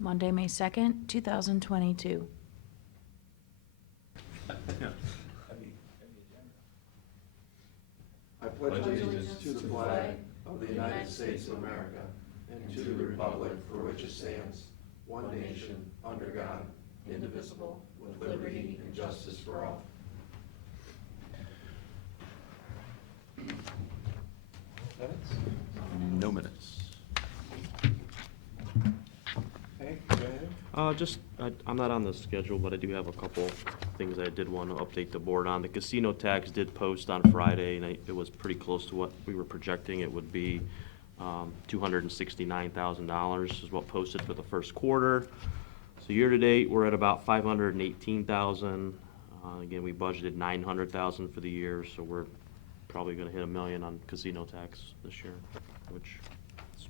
Monday, May 2nd, 2022. I pledge allegiance to the flag of the United States of America and to the republic for which it stands, one nation, under God, indivisible, with liberty and justice for all. No minutes. Hank, go ahead. I'm not on the schedule, but I do have a couple things I did want to update the board on. The casino tax did post on Friday, and it was pretty close to what we were projecting. It would be $269,000 is what posted for the first quarter. So year-to-date, we're at about $518,000. Again, we budgeted $900,000 for the year, so we're probably going to hit $1 million on casino tax this year, which is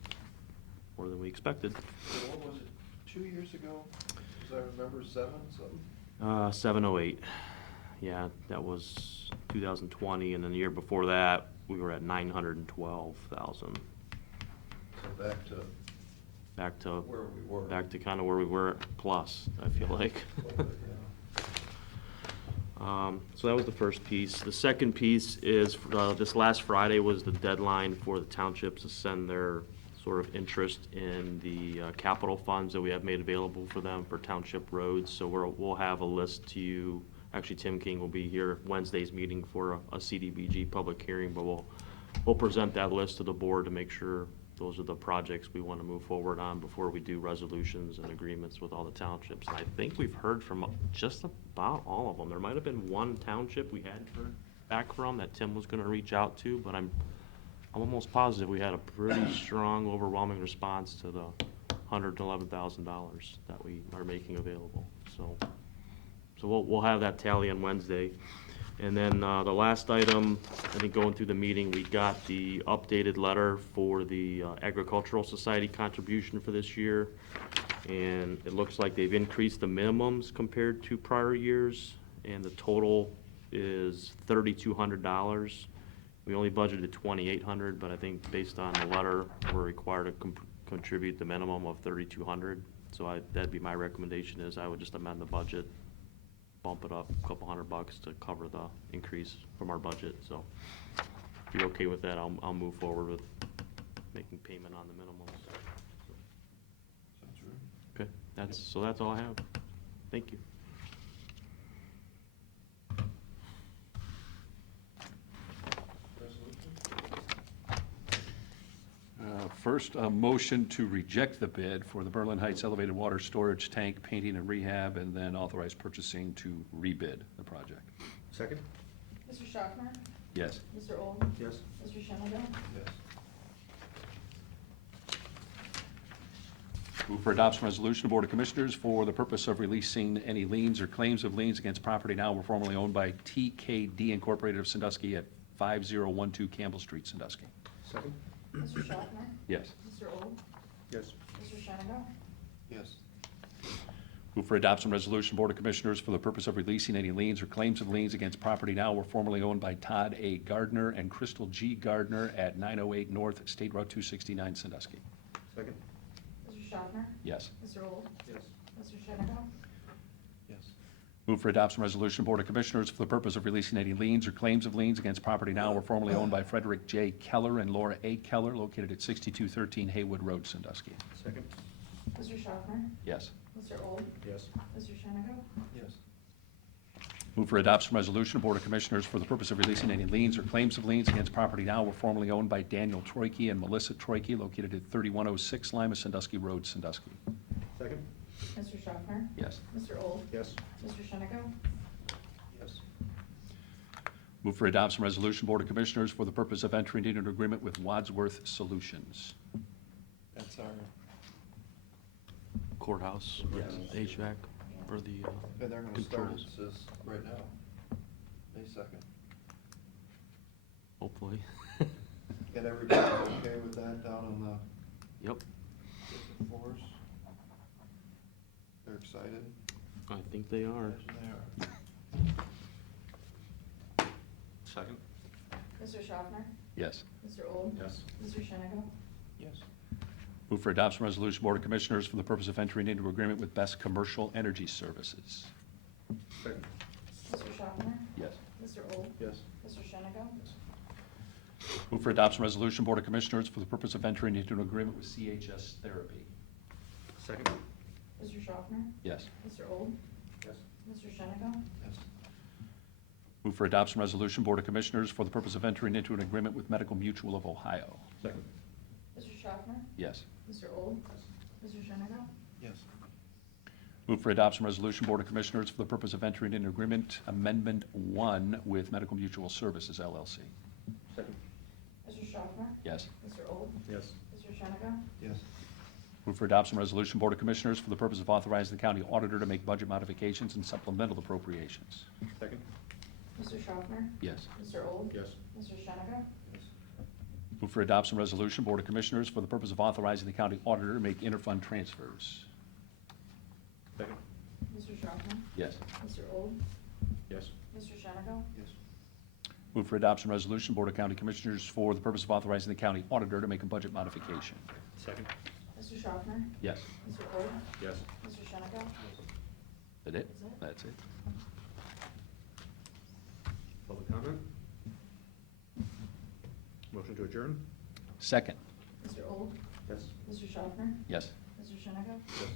more than we expected. So what was it, 2 years ago? As I remember, something? 708. Yeah, that was 2020, and then the year before that, we were at 912,000. So back to where we were. Back to kind of where we were plus, I feel like. So that was the first piece. The second piece is, this last Friday was the deadline for the townships to send their sort of interest in the capital funds that we have made available for them for township roads. So we'll have a list to you. Actually, Tim King will be here Wednesday's meeting for a CDBG public hearing, but we'll present that list to the board to make sure those are the projects we want to move forward on before we do resolutions and agreements with all the townships. And I think we've heard from just about all of them. There might have been one township we hadn't heard back from that Tim was going to reach out to, but I'm almost positive we had a pretty strong, overwhelming response to the $111,000 that we are making available. So we'll have that tally on Wednesday. And then the last item, I think going through the meeting, we got the updated letter for the Agricultural Society contribution for this year. And it looks like they've increased the minimums compared to prior years. And the total is $3,200. We only budgeted $2,800, but I think based on the letter, we're required to contribute the minimum of $3,200. So that'd be my recommendation, is I would just amend the budget, bump it up a couple $100 to cover the increase from our budget. So if you're okay with that, I'll move forward with making payment on the minimums. Sounds right. Okay, that's all I have. Thank you. First, a motion to reject the bid for the Berlin Heights Elevated Water Storage Tank Painting and Rehab, and then authorize purchasing to rebid the project. Second? Mr. Schaffner? Yes. Mr. Old? Yes. Mr. Shenandoah? Yes. Move for adoption resolution of Board of Commissioners for the purpose of releasing any liens or claims of liens against property now or formerly owned by TKD Incorporated of Sandusky at 5012 Campbell Street, Sandusky. Second? Mr. Schaffner? Yes. Mr. Old? Yes. Mr. Shenandoah? Yes. Move for adoption resolution, Board of Commissioners, for the purpose of releasing any liens or claims of liens against property now or formerly owned by Todd A. Gardner and Crystal G. Gardner at 908 North State Road 269, Sandusky. Second? Mr. Schaffner? Yes. Mr. Old? Yes. Mr. Shenandoah? Yes. Move for adoption resolution, Board of Commissioners, for the purpose of releasing any liens or claims of liens against property now or formerly owned by Frederick J. Keller and Laura A. Keller, located at 6213 Haywood Road, Sandusky. Second? Mr. Schaffner? Yes. Mr. Old? Yes. Mr. Shenandoah? Yes. Move for adoption resolution, Board of Commissioners, for the purpose of releasing any liens or claims of liens against property now or formerly owned by Daniel Troike and Melissa Troike, located at 3106 Lima Sandusky Road, Sandusky. Second? Mr. Schaffner? Yes. Mr. Old? Yes. Mr. Shenandoah? Yes. Move for adoption resolution, Board of Commissioners, for the purpose of entering into an agreement with Wadsworth Solutions. That's our, Courthouse, Yes. HVAC, or the and they're gonna start, controls, it says, right now, May 2nd. hopefully. And everybody's okay with that down on the Yep, different floors? They're excited? I think they are. Imagine they are. Second? Mr. Schaffner? Yes. Mr. Old? Yes. Mr. Shenandoah? Yes. Move for adoption resolution, Board of Commissioners, for the purpose of entering into agreement with Best Commercial Energy Services. Second. Mr. Schaffner? Yes. Mr. Old? Yes. Mr. Shenneco? Move for adoption resolution, Board of Commissioners, for the purpose of entering into an agreement with CHS Therapy. Second. Mr. Schaffner? Yes. Mr. Old? Yes. Mr. Shenneco? Yes. Move for adoption resolution, Board of Commissioners, for the purpose of entering into an agreement with Medical Mutual of Ohio. Second. Mr. Schaffner? Yes. Mr. Old? Mr. Shenneco? Yes. Move for adoption resolution, Board of Commissioners, for the purpose of entering into agreement Amendment 1 with Medical Mutual Services LLC. Second. Mr. Schaffner? Yes. Mr. Old? Yes. Mr. Shenneco? Yes. Move for adoption resolution, Board of Commissioners, for the purpose of authorizing the county auditor to make budget modifications and supplemental appropriations. Second. Mr. Schaffner? Yes. Mr. Old? Yes. Mr. Shenneco? Yes. Move for adoption resolution, Board of Commissioners, for the purpose of authorizing the county auditor to make interfund transfers. Second. Mr. Schaffner? Yes. Mr. Old? Yes. Mr. Shenneco? Yes. Move for adoption resolution, Board of County Commissioners, for the purpose of authorizing the county auditor to make a budget modification. Second. Mr. Schaffner? Yes. Mr. Old? Yes. Mr. Shenneco? That it? Is it? That's it. Public comment? Motion to adjourn? Second. Mr. Old? Yes. Mr. Schaffner? Yes. Mr. Shenneco? Yes.